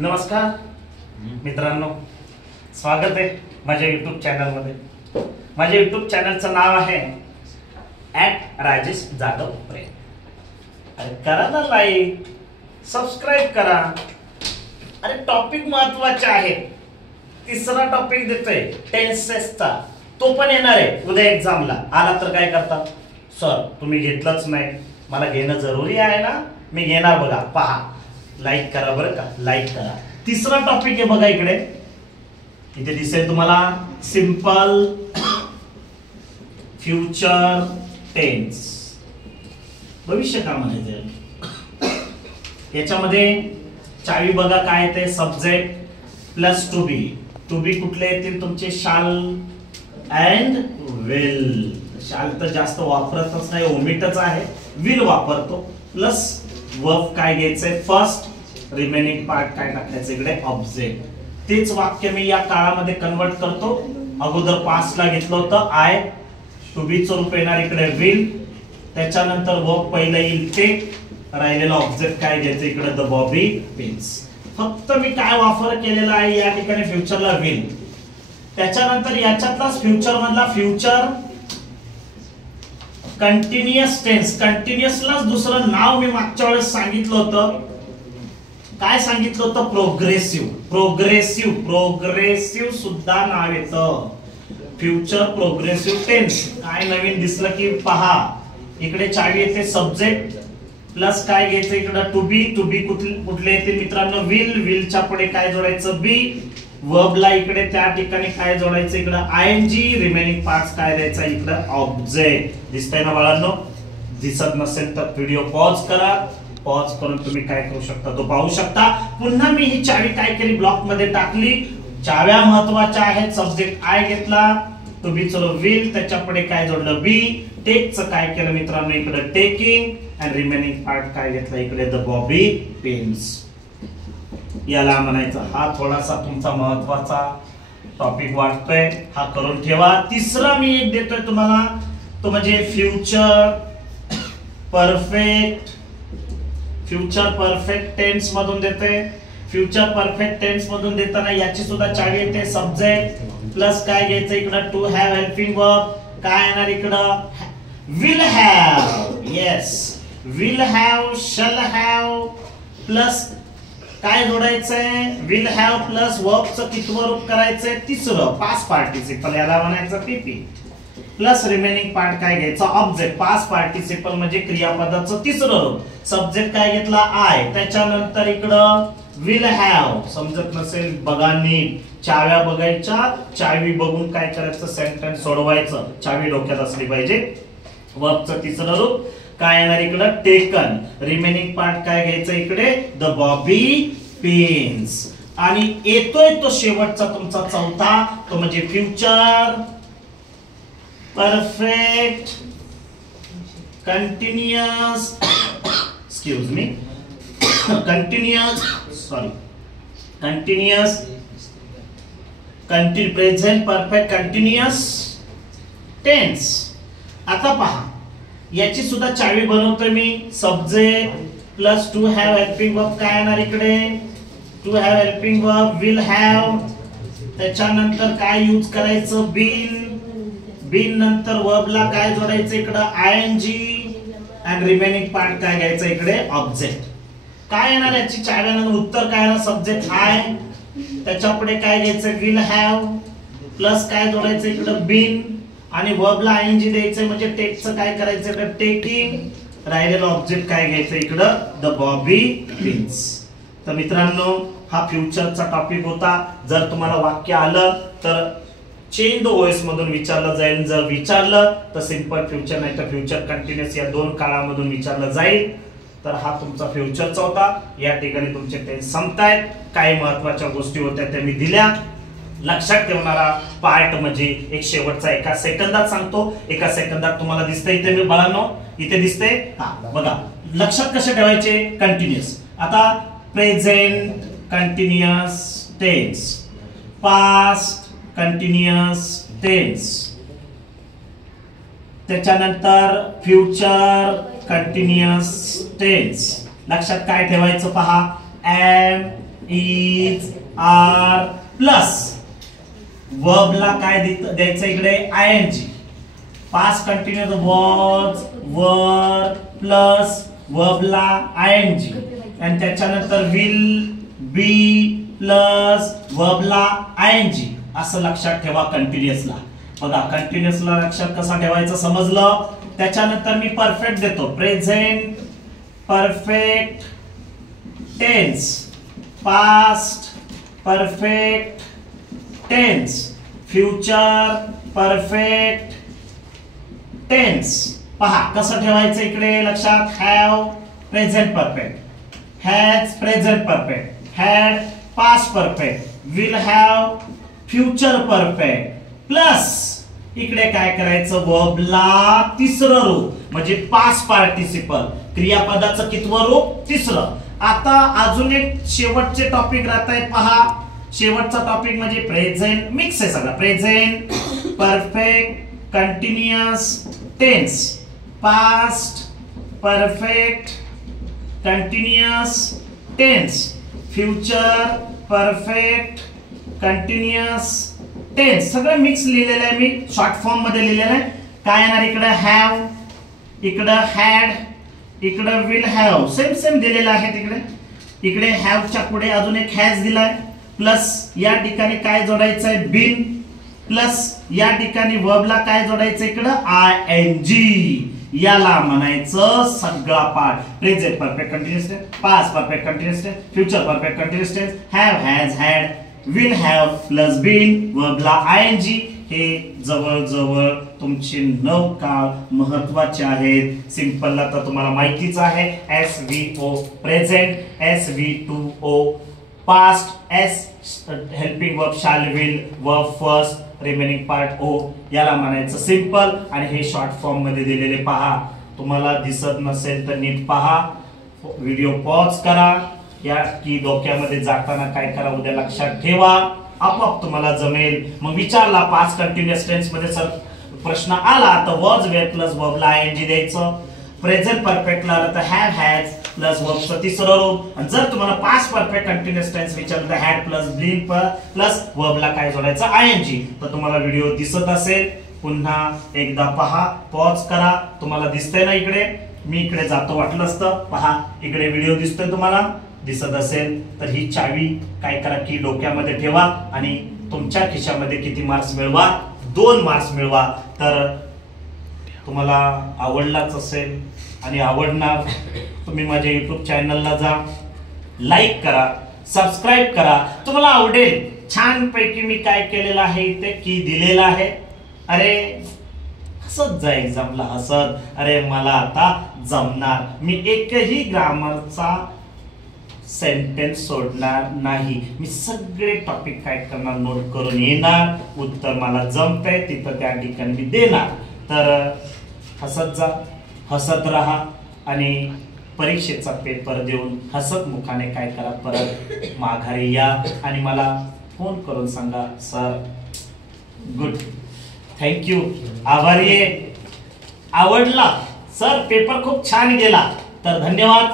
नमस्कार मित्रांनो, स्वागत आहे माझ्या यूट्यूब चॅनलमध्ये। माझ्या यूट्यूब चॅनलचं नाव आहे @राजेश जाधव प्रेम। अरे करा ना लाईक, सबस्क्राइब करा। अरे टॉपिक महत्वाचे आहे। तिसरा टॉपिक देतोय टेन्सेसचा, तो पण येणार आहे उद्या एक्झामला। आला तर काय करतात सर, तुम्ही घेतलंच नाही, मला घेणं जरुरी आहे ना, मी घेणार। बघा पहा, लाईक करा बरं का, लाईक करा। तिसरा टॉपिक आहे बघा, इकडे इथे दिसेल तुम्हाला, सिंपल फ्युचर टेन्स, भविष्य काळ म्हणायचं। याच्यामध्ये चावी बघा काय येते, subject plus to be. To be कुठले येतील तुमचे, शाल अँड विल। शाल तर जास्त वापरतच नाही, ओमिटच आहे, विल वापरतो। प्लस वर्ब काय घ्यायचंय, फर्स्ट, रिमेनिंग पार्ट काय टाकायचं इकडे, ऑब्जेक्ट। तेच वाक्य मी या काळामध्ये कन्वर्ट करतो। अगोदर पास्ट ला घेतलं होतं आय, टू बी चं रूप येणार इकडे विल, त्याच्यानंतर वर्ब पहिलं येईल ते, राहिलेला ऑब्जेक्ट काय घ्यायचं इकडे, द बॉबी पिन्स। फक्त मी काय वापर केलेला आहे या ठिकाणी, फ्युचरला विल, त्याच्यानंतर याच्यातलाच फ्युचर मधला फ्युचर कंटिन्युअस टेन्स। कंटिन्युअसलाच दुसरं नाव मी मागच्या वेळेस सांगितलं होतं, काय सांगितलं होतं, प्रोग्रेसिव्ह। प्रोग्रेसिव्ह प्रोग्रेसिव्ह सुद्धा नाव येतं, फ्युचर प्रोग्रेसिव्ह टेन्स। काय नवीन दिसलं की पहा, इकडे चावी येते सब्जेक्ट प्लस काय घ्यायचं इकडे, टू बी। टू बी कुठले येतील मित्रांनो, विल। विलच्या पुढे काय जोडायचं, बी। वर्बला इकडे त्या ठिकाणी काय जोडायचं इकडे, आयएनजी। रिमेनिंग पार्ट्स काय द्यायचा इकडे, ऑब्जेक्ट। दिसतंय ना बाळांनो? दिसत नसेल तर व्हिडिओ पॉज करा, पॉज करून तुम्ही काय करू शकता तो पाहू शकता। पुन्हा मी ही चावी काय केली, ब्लॉक मध्ये टाकली। चाव्या महत्वाच्या आहेत, सब्जेक्ट आय घेतला, टू बी चं विल, त्याच्या पुढे काय जोडलं, बी। टेकचं काय केलं मित्रांनो इकडे, टेकिंग, आणि रिमेनिंग पार्ट काय घेतला इकडे, द बॉबी पिन्स। याला म्हणायचं, हा थोडासा तुमचा महत्वाचा टॉपिक वाटतोय, हा करून ठेवा। तिसरा मी एक देतोय तुम्हाला, तो म्हणजे future perfect. Future perfect tense मधून देते। फ्युचर परफेक्ट टेन्स मधून देताना याची सुद्धा चावी येते, सब्जेक्ट प्लस काय घ्यायचं इकडे, टू हॅव हेल्पिंग वर्ब, काय येणार इकडं, will have. Yes, will have, shall have, plus काय जोडायचंय, विल हॅव प्लस वर्बचं कितवं रूप करायचंय, तिसरं, पास्ट पार्टिसिपल, याला म्हणायचं पीपी। प्लस रिमेनिंग पार्ट काय घ्यायचा, ऑब्जेक्ट। पास्ट पार्टिसिपल म्हणजे क्रियापदाचं तिसरं रूप। सब्जेक्ट काय घेतला, आय, त्याच्यानंतर इकडं विल हॅव। समजत नसेल बघा नीट, चाव्या बघायच्या, चावी बघून काय करायचं, सेंटेन्स सोडवायचं, चावी डोक्यात असली पाहिजे। वर्बचं तिसरं रूप काय येणार इकडं, टेकन। रिमेनिंग पार्ट काय घ्यायचं इकडे, द बॉबी पिन्स। आणि येतोय तो शेवटचा तुमचा चौथा, तो म्हणजे future perfect continuous, excuse me, continuous, sorry, continuous present perfect continuous tense. आता पहा, याची सुद्धा चावी बनवतोय मी, subject plus to have helping verb, काय येणार इकडे, to have helping verb, will have, त्याच्यानंतर काय यूज करायचं, बीन। बीन नंतर वर्बला काय जोडायचं इकडं, आयएनजी, आणि रिमेनिंग पार्ट काय घ्यायचं इकडे, ऑब्जेक्ट। काय येणार याची चाव्यानंतर उत्तर काय येणार, सब्जेक्ट आय, त्याच्या पुढे काय घ्यायचं, विल हॅव, प्लस काय जोडायचं इकडं, बीन, आणि वर्बला आयएनजी द्यायचं, म्हणजे टेकचं काय करायचं इकडे, टेकिंग, राहिलेलं ऑब्जेक्ट काय घ्यायचं इकडं, द बॉबी पिन्स। तर मित्रांनो, हा फ्युचरचा टॉपिक होता। जर तुम्हाला वाक्य आलं तर चेंज द वॉइस मधून विचारलं जाईल, जर विचारलं तर सिंपल फ्युचर नाही तर फ्युचर कंटिन्युअस या दोन काळामधून विचारलं जाईल। तर हा तुमचा फ्युचरचा होता। या ठिकाणी तुमचे टेन्स संपतायत। काही महत्वाच्या गोष्टी होत्या त्या मी दिल्या। लक्षात ठेवणारा पार्ट म्हणजे एक शेवटचा, एका सेकंदात सांगतो, एका सेकंदात तुम्हाला दिसतंय इथे मी बाळांनो, इथे दिसतंय, हा बघा, लक्षात कसे ठेवायचे, कंटिन्युअस। आता present continuous tense, past continuous tense, त्याच्यानंतर फ्युचर कंटिन्युअस टेन्स। लक्षात काय ठेवायचं पहा, am, इज आर प्लस वर्बला काय द्यायचं इकडे ING. Past continuous was were plus वर्बला आयएनजी आणि त्याच्यानंतर विल बी प्लस वर्बला आयएनजी असं लक्षात ठेवा. कंटिन्युअसला बघा, कंटिन्युअसला लक्षात कसा ठेवायचं समजलं. त्याच्यानंतर मी परफेक्ट देतो. Present perfect tense, past perfect tense, future perfect tense. पहा कसं ठेवायचं इकडे लक्षात. Have present perfect, has present perfect, had past perfect, will have future perfect plus इकडे काय करायचं वर्बला तिसरं रूप म्हणजे पास्ट पार्टिसिपल. क्रियापदाचं कितवं रूप? तिसरं. आता अजून एक शेवटचे टॉपिक राहत आहे. पहा शेवटचा टॉपिक म्हणजे प्रेझेंट मिक्स आहे सगळं. Present perfect continuous tense, past perfect continuous tense, future perfect continuous tense सगळं मिक्स लिहिलेलं आहे. मी शॉर्ट फॉर्म मध्ये लिहिलेलं आहे. काय येणार इकडे? हॅव, इकडे हॅड, इकडे विल हॅव सेम सेम दिलेलं आहे. इकडे हॅवच्या पुढे अजून एक हॅज दिलाय प्लस या ठिकाणी काय जोडायचं आहे? बीन प्लस या ठिकाणी वर्बला काय जोडायचं इकडे? आयएनजी. याला म्हणायचं सगळा part. Present perfect continuous tense, past perfect continuous tense, future perfect continuous tense, have has had will have plus been वर्बला आयएनजी. हे जवळजवळ तुमचे 9 काळ महत्वाचे आहेत. सिंपलला तर तुम्हाला माहितीच आहे. SVO present, SVO past, S helping verb shall will verb first, remaining part O याला म्हणायचं सिंपल. आणि हे शॉर्ट फॉर्म मध्ये दिलेले पहा. तुम्हाला दिसत नसेल तर नीट पहा, व्हिडिओ पॉज करा. या की डोक्यामध्ये जाताना काय करा उद्या लक्षात ठेवा, आपोआप तुम्हाला जमेल. मग विचारला पास्ट कंटिन्युअस टेन्स मध्ये सर प्रश्न आला तर वॉज वेअर प्लस वर्बला आयएनजी द्यायचं. प्रेझेंट परफेक्टला आलं तर हॅव हॅज प्लस वर्बचं तिसरं रूप. आणि जर तुम्हाला पास्ट परफेक्ट कंटिन्युअस टेन्स विचारलं तर हॅड प्लस बीन प्लस वर्बला काय जोडायचं? आयएनजी. तर तुम्हाला व्हिडिओ दिसत असेल, पुन्हा एकदा पहा, पॉज करा. तुम्हाला दिसतंय ना इकडे? मी इकडे जातो वाटलं असतं. पहा इकडे व्हिडिओ दिसतोय तुम्हाला, दिसत असेल तर ही चावी काय करा की डोक्यामध्ये ठेवा आणि तुमच्या खिशामध्ये किती मार्क्स मिळवा? 2 मार्क्स मिळवा. तर तुम्हाला आवडलाच असेल आणि आवडणार. तुम्ही माझ्या YouTube चॅनलला जा, लाईक करा, सबस्क्राईब करा. तुम्हाला आवडेल. छान पैकी मी काय केलेलं आहे इथे की दिलेलं आहे. अरे हसत जा एक्झामला, हसत. अरे मला आता जमणार. मी एकही ग्रामरचा सेंटेन्स सोडणार नाही. मी सगळे टॉपिक काय करणार? नोट करून येणार. उत्तर मला जमतंय तिथं त्या ठिकाणी मी देणार. तर हसत जा, हसत राहा आणि परीक्षेचा पेपर देऊन हसत मुखाने काय करा, परत माघारी या आणि मला फोन करून सांगा सर गुड, थँक्यू, आभारी आहे, आवडला सर, पेपर खूप छान गेला. तर धन्यवाद.